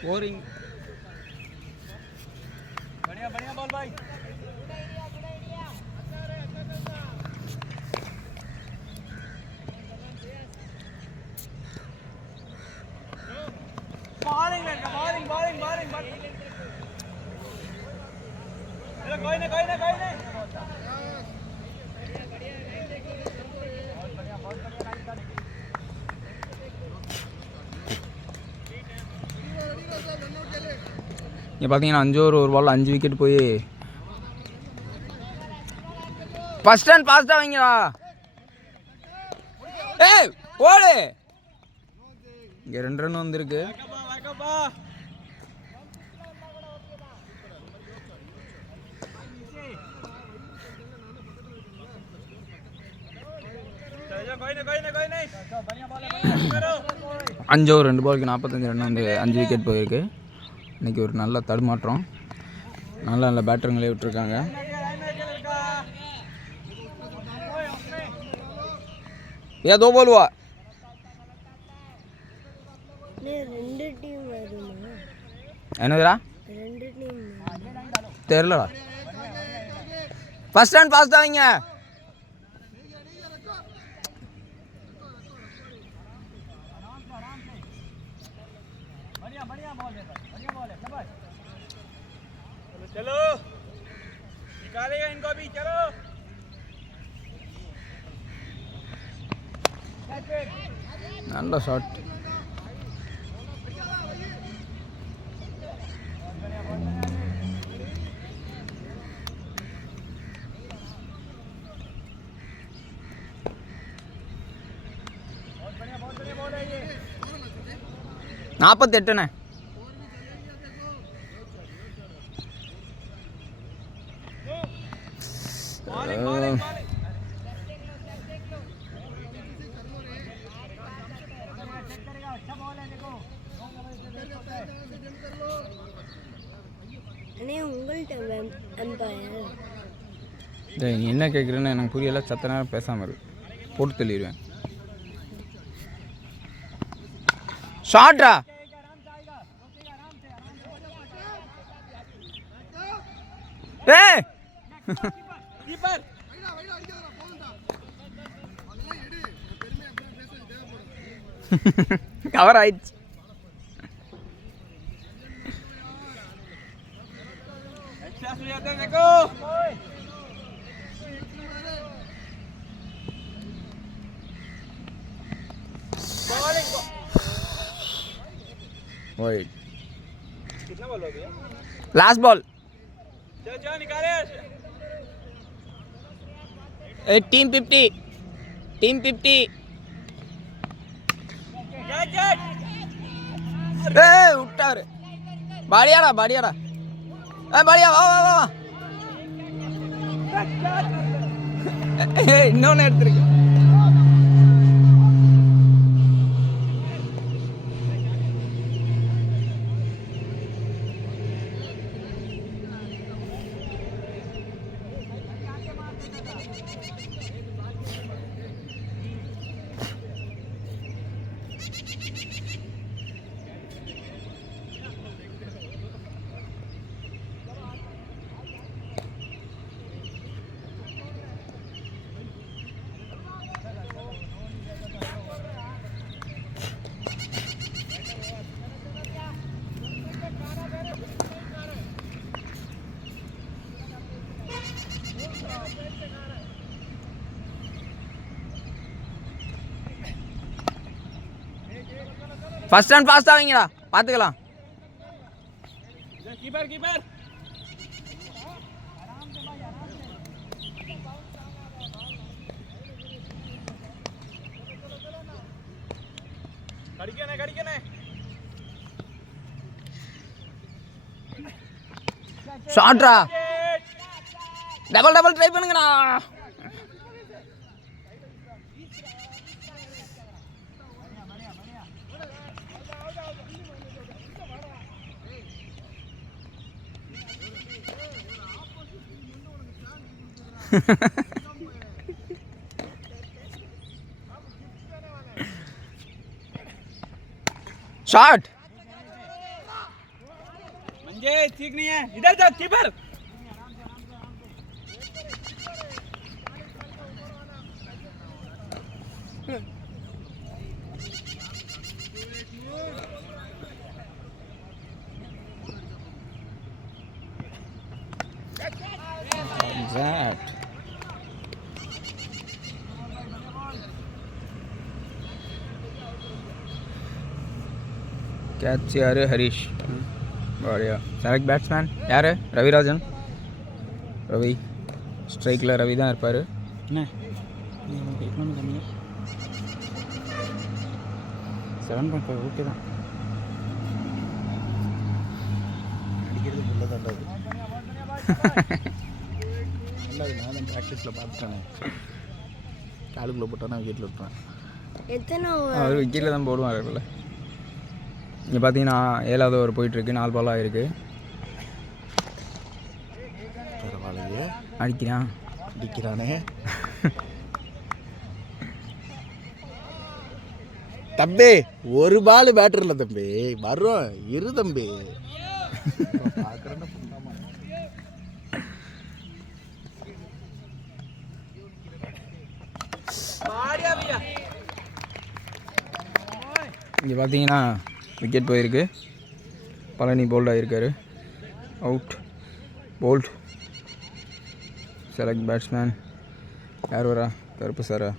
बोरिंग बढ़िया बढ़िया बॉल भाई बॉलिंग बॉलिंग बॉलिंग बॉलिंग कोई नहीं இங்கே பார்த்தீங்கன்னா 5 ஓவர் ஒரு பால் 5 விக்கெட் போய் ஃபர்ஸ்ட் ரன் பாஸ்ட்டாக வைங்களா. ஏய் ஓடு. இங்கே 2 ரன் வந்திருக்கு. அஞ்சு ஓவர் 2 பாலுக்கு 45 ரன் வந்து 5 விக்கெட் போயிருக்கு. இன்றைக்கி ஒரு நல்ல தடுமாற்றம். நல்ல நல்ல பேட்டருங்களே விட்டுருக்காங்க. ஏதோ போலுவா 2 டீம் வருமா? என்னதுடா 2 டீம் தெரிலடா. ஃபர்ஸ்ட் ரன் பாஸ்ட்டாக வைங்க. चलो निकालेगा इनको भी चलो நல்ல ஷாட். बहुत बढ़िया बॉल है ये 48ண்ணே. அண்ணே உங்கள்கிட்ட அம்பையர் டேய் நீ என்ன கேட்குறேன்னு எனக்கு புரியல. சத்த நேரம் பேசாமல் இரு, போட்டு தள்ளிடுவேன். ஷார்ட்டா ஏய் कीपर கவர் ஆயிடுச்சு. अच्छा ले जाते हैं देखो बॉलिंग ओए कितना बॉल हो गया लास्ट बॉल. चल चल निकाले टीम 50 टीम 50. ஏய் விட்டாரு. பாடியாடா பாடியாடா. பாடியா வா வா வா. இன்னொன்று எடுத்துருக்கு. ஃபர்ஸ்ட் ரன் ஃபாஸ்ட்டாக வைங்கடா, பார்த்துக்கலாம். कीपर कीपर கடிக்கனே ஷாட்ரா, டபுள் ட்ரை பண்ணுங்கண்ணா. शॉट मंजे ठीक नहीं है, इधर जा कीपर. कैच यार हरीश, बढ़िया. सेलेक्ट बैट्समैन यार रविराजन. रवि स्ट्राइकिல் ரவி தான் இருப்பார். என்ன 7.5 ஓகே தான். அடிக்கிறது புள்ள தாண்டாது. நல்லது, நான் தான் ப்ராக்டிஸில் பார்த்துட்டேன். காலுக்குள்ளே போட்டால் நான் விக்கெட்டில் விட்டுறேன். எத்தனை அவர் விக்கெட்டில் தான் போடுவார். இருக்குல்ல இங்கே பார்த்தீங்கன்னா 7வது ஓவர் போயிட்டுருக்கு, 4 பால் ஆகிருக்கு. பரவாயில்லையே, அடிக்கிறானே. தம்பி ஒரு பால் பேட்டர் இல்லை தம்பி, வர்றோம் இரு தம்பி. இங்கே பார்த்தீங்கன்னா விக்கெட் போயிருக்கு. பழனி போல்ட் ஆகிருக்காரு. அவுட். போல்ட். செலக்ட் பேட்ஸ்மேன் யார் வரா? கருப்பு சாரா?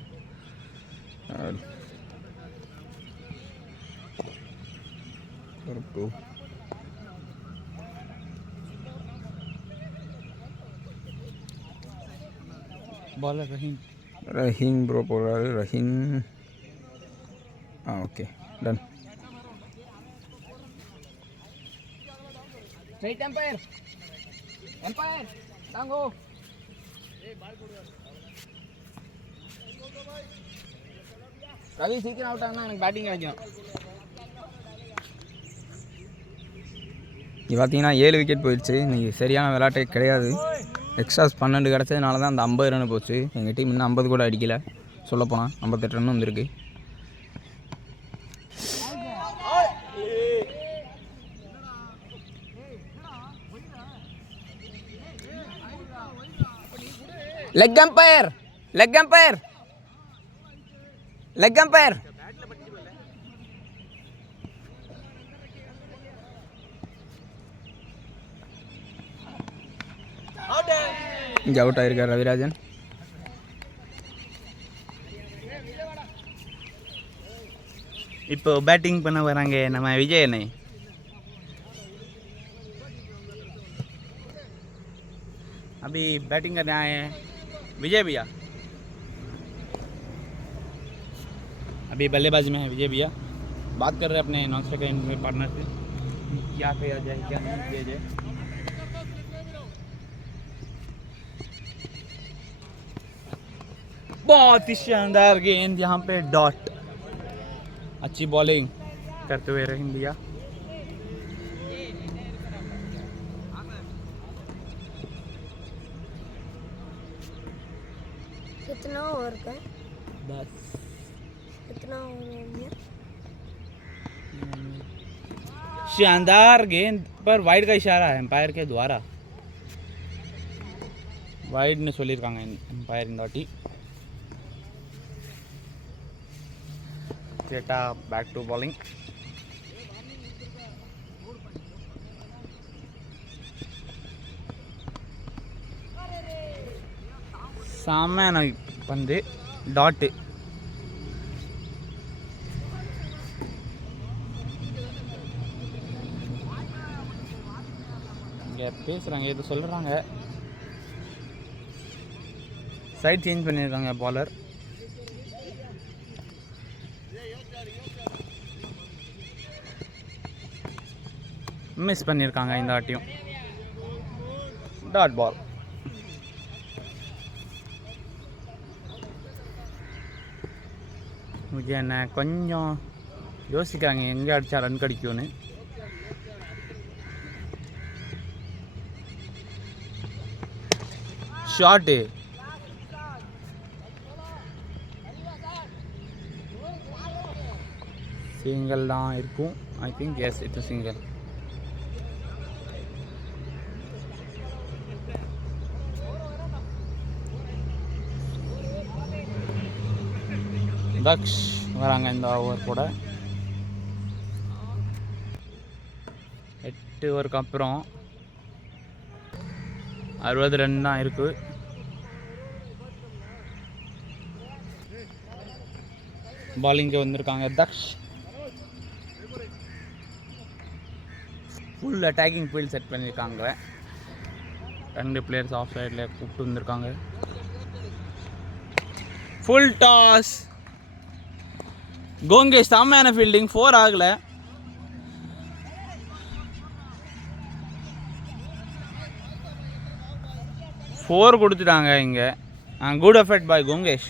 கருப்பு. பாலர் ரஹீம் ப்ரோ போடுறாரு. Rahim. Okay done. Right umpire தாங்கோ. ரவி சீக்கிரம் அவுட் ஆனா எனக்கு பேட்டிங் கிடைக்கும். இது பார்த்தீங்கன்னா 7 விக்கெட் போயிடுச்சு. இன்றைக்கி சரியான விளையாட்டே கிடையாது. எக்ஸ்ட்ராஸ் 12 கிடச்சதுனால தான் அந்த 50 ரன் போச்சு. எங்கள் டீம் இன்னும் 50 கூட அடிக்கலை. சொல்லப்போனால் 58 ரன் வந்துருக்கு. லெக் அம்பையர் இங்கே அவுட் ஆகிருக்கார் ரவிராஜன். இப்போ பேட்டிங் பண்ண வராங்க நம்ம விஜய் அண்ணே. अभी बैटिंग करने आए हैं विजय भैया. अभी बल्लेबाजी में है विजय भैया. बात कर रहे हैं अपने नॉन स्ट्राइकर पार्टनर से, क्या किया जाए क्या नहीं किया जाए. बहुत ही शानदार गेंद, यहाँ पे डॉट. अच्छी बॉलिंग करते हुए रहीम भैया. कितना ओवर का? बस कितना ओवर हो गया? शानदार गेंद पर वाइड का इशारा है एम्पायर के द्वारा. वाइड ने சொல்லிருக்காங்க एम्पायर இந்த வாட்டி. Theta back to bowling. சாமான பந்து டாட். இங்கே பேசுகிறாங்க, எது சொல்கிறாங்க. சைட் சேஞ்ச் பண்ணியிருக்காங்க பாலர். மிஸ் பண்ணியிருக்காங்க இந்த வாட்டியும். Dot ball. விஜய் என்ன கொஞ்சம் யோசிக்கிறாங்க எங்கே அடித்தா ரன் கிடைக்கும்னு. ஷாட்டு சிங்கிள் தான் இருக்கும். I think S it's single. Daksh வராங்க இந்த ஓவர் கூட. 8 ஓவருக்கு அப்புறம் 60 ரன் தான் இருக்குது. பாலிங்கு வந்திருக்காங்க Daksh. Full attacking field set பண்ணியிருக்காங்க. 2 பிளேயர்ஸ் ஆஃப் சைடில் கூப்பிட்டு வந்திருக்காங்க. Full toss. கோங்கேஷ் செம்மையான ஃபீல்டிங். 4 ஆகலை. ஃபோர் கொடுத்துட்டாங்க இங்கே. Good effort by Kongesh.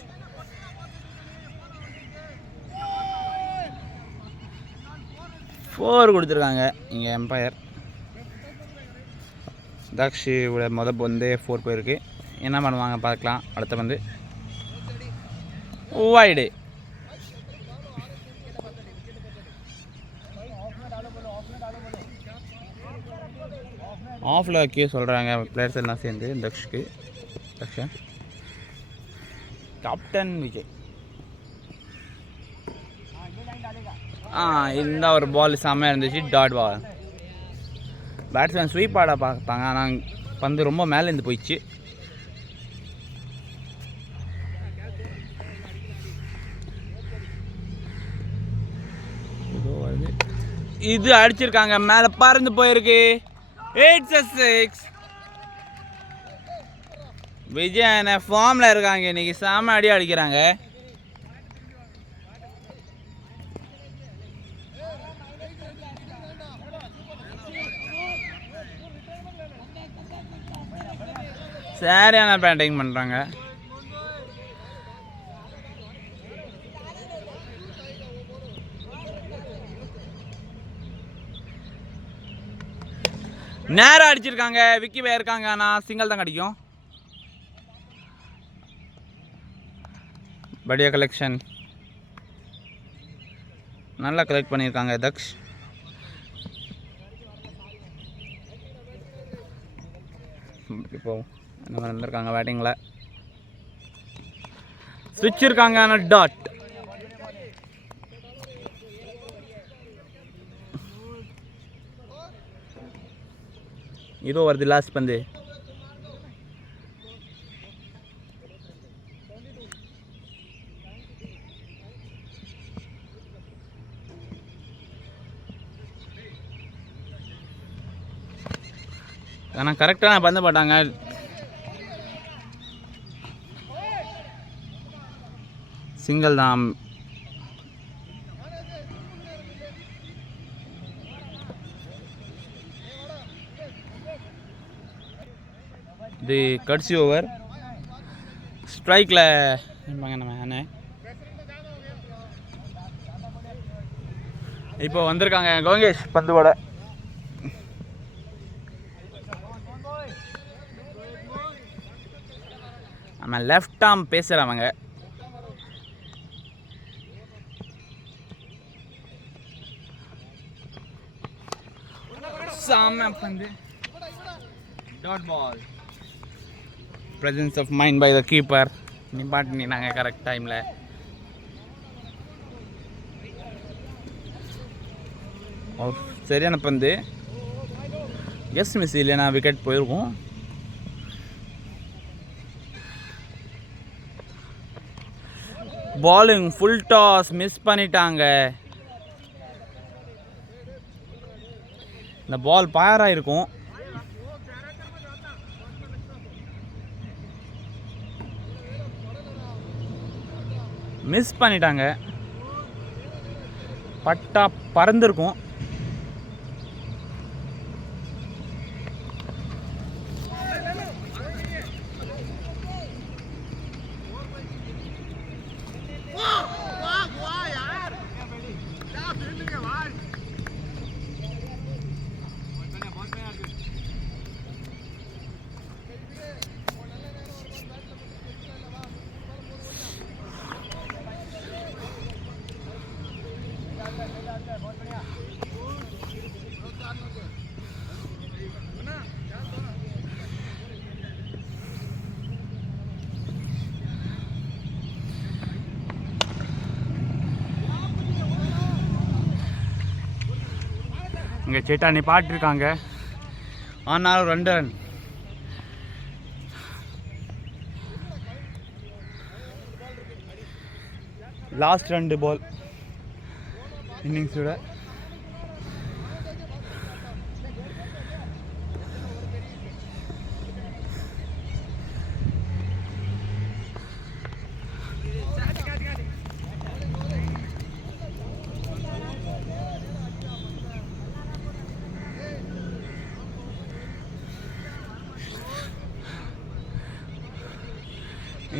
Four கொடுத்துருக்காங்க இங்கே எம்பையர். தக்ஷியோட வந்து 4 போயிருக்கு. என்ன பண்ணுவாங்க பார்க்கலாம். அடுத்த வந்து வைடு. ஆஃபில் வைக்க சொல்கிறாங்க பிளேயர்ஸ் எல்லாம் சேர்ந்து தக்ஷுக்கு. கேப்டன் விஜய். இந்த ஒரு பால் செம்மையாக இருந்துச்சு. Dot ball. பேட்ஸ்மேன் ஸ்வீப் ஆட பார்த்தாங்க, ஆனால் பந்து ரொம்ப மேலேருந்து போயிடுச்சு. இது அடிச்சிருக்காங்க, மேலே பறந்து போயிருக்கு. 8-6. விஜய் என்ன ஃபார்மில் இருக்காங்க இன்னைக்கு. செம்ம அடி அடிக்கிறாங்க. சரியான பேட்டிங் பண்ணுறாங்க. நேரம் அடிச்சிருக்காங்க. விக்கி போயிருக்காங்க, ஆனால் சிங்கிள் தான் கிடைக்கும். படியா கலெக்ஷன் நல்லா கலெக்ட் பண்ணியிருக்காங்க தக்ஷ். இப்போ என்ன நடந்திருக்காங்க பேட்டிங்கில். ஸ்விட்ச் இருக்காங்க, ஆனால் டாட். இதோ வருது லாஸ்ட் பந்து. ஆனால் கரெக்டான பந்து போட்டாங்க. சிங்கிள் தான். இது கடைசி ஓவர். ஸ்ட்ரைக்கில் இருப்பாங்க நம்ம அண்ணன். இப்போ வந்திருக்காங்க கோங்கேஷ் பந்துவோட. நம்ம லெஃப்ட் ஆர்ம் பேசுகிறவங்க. சாம பந்து. Dot ball. presence of mind by the keeper. நிப்பாட்டினாங்க கரெக்ட் டைமில். சரியான பந்து. எஸ் மிஸ் இல்லைனா விக்கெட் போயிருக்கும். பாலிங் ஃபுல் டாஸ் மிஸ் பண்ணிட்டாங்க. இந்த பால் பாயராக இருக்கும். மிஸ் பண்ணிட்டாங்க. பட்டா பறந்துருக்கும். இங்கே சேட்டா நிப்பாட்டிருக்காங்க. ஆனாலும் 2 ரன். லாஸ்ட் 2 பால் இன்னிங்ஸோட.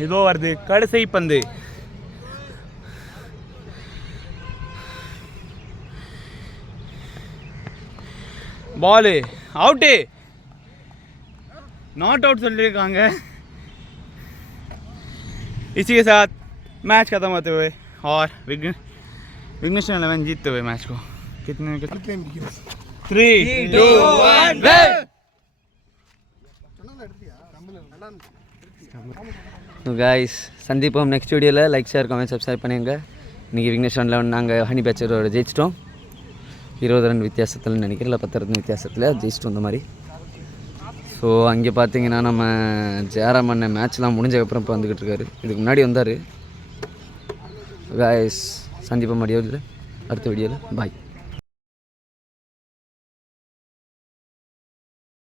ஏதோ வருது கடைசி பந்து. பாலு அவுட்டு. नॉट आउट சொல்லியிருக்காங்க. इसी के साथ मैच खत्म होते हुए और विघ्नेश्वर 11 जीतते हुए मैच को कितने 3, 2, 1 गाइस சந்திப்போம் நெக்ஸ்ட் வீடியோவில். லைக் ஷேர் கமெண்ட் சப்ஸ்கிரைப் பண்ணுங்க. இன்றைக்கி விக்னேஷன் 11 நாங்கள் ஹனி பேச்சரோட ஜெயிச்சிட்டோம். 20 ரன் வித்தியாசத்தில் நினைக்கிறேன், இல்லை 10 ரன் வித்தியாசத்தில் ஜெயிச்சிட்டோம் இந்த மாதிரி. ஸோ அங்கே பார்த்தீங்கன்னா நம்ம ஜெயராம் அண்ணன் மேட்ச்லாம் முடிஞ்சதுக்கப்புறம் இப்போ வந்துக்கிட்டு இருக்காரு. இதுக்கு முன்னாடி வந்தார். காய்ஸ் சந்திப்போம் வீடியோவில், அடுத்த வீடியோவில். பாய்.